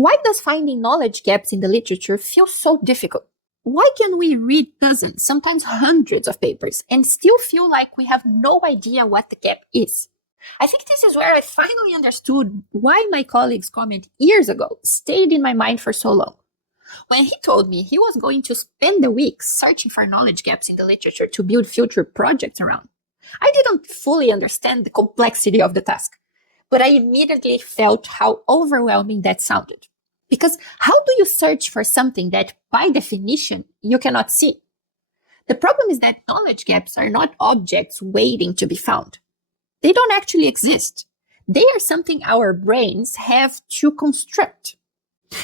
Why does finding knowledge gaps in the literature feel so difficult? Why can we read dozens, sometimes hundreds of papers and still feel like we have no idea what the gap is? I think this is where I finally understood why my colleague's comment years ago stayed in my mind for so long. When he told me he was going to spend the week searching for knowledge gaps in the literature to build future projects around, I didn't fully understand the complexity of the task, but I immediately felt how overwhelming that sounded. Because how do you search for something that, by definition, you cannot see? The problem is that knowledge gaps are not objects waiting to be found. They don't actually exist. They are something our brains have to construct.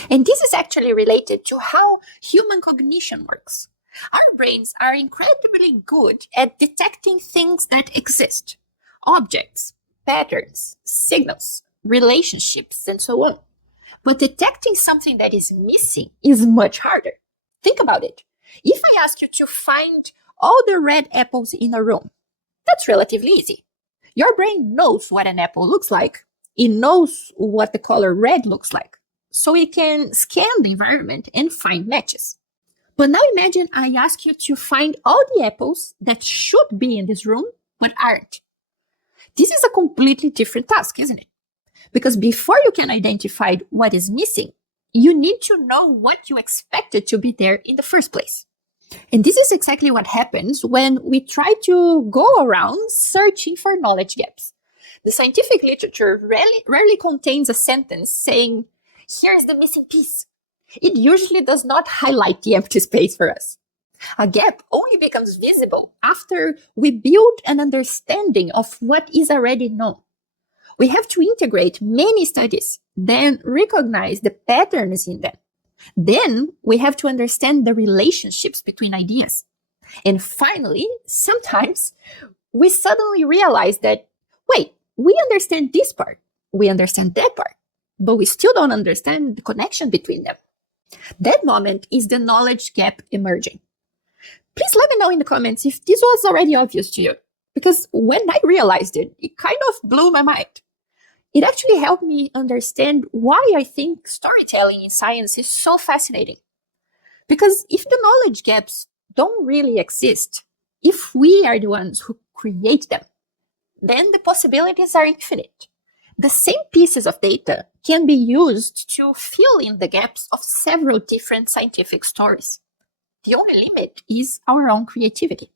And this is actually related to how human cognition works. Our brains are incredibly good at detecting things that exist. Objects, patterns, signals, relationships, and so on. But detecting something that is missing is much harder. Think about it. If I ask you to find all the red apples in a room, that's relatively easy. Your brain knows what an apple looks like. It knows what the color red looks like. So it can scan the environment and find matches. But now imagine I ask you to find all the apples that should be in this room, but aren't. This is a completely different task, isn't it? Because before you can identify what is missing, you need to know what you expected to be there in the first place. And this is exactly what happens when we try to go around searching for knowledge gaps. The scientific literature rarely contains a sentence saying, "Here's the missing piece." It usually does not highlight the empty space for us. A gap only becomes visible after we build an understanding of what is already known. We have to integrate many studies, then recognize the patterns in them. Then we have to understand the relationships between ideas. And finally, sometimes we suddenly realize that, wait, we understand this part, we understand that part, but we still don't understand the connection between them. That moment is the knowledge gap emerging. Please let me know in the comments if this was already obvious to you, because when I realized it, it kind of blew my mind. It actually helped me understand why I think storytelling in science is so fascinating. Because if the knowledge gaps don't really exist, if we are the ones who create them, then the possibilities are infinite. The same pieces of data can be used to fill in the gaps of several different scientific stories. The only limit is our own creativity.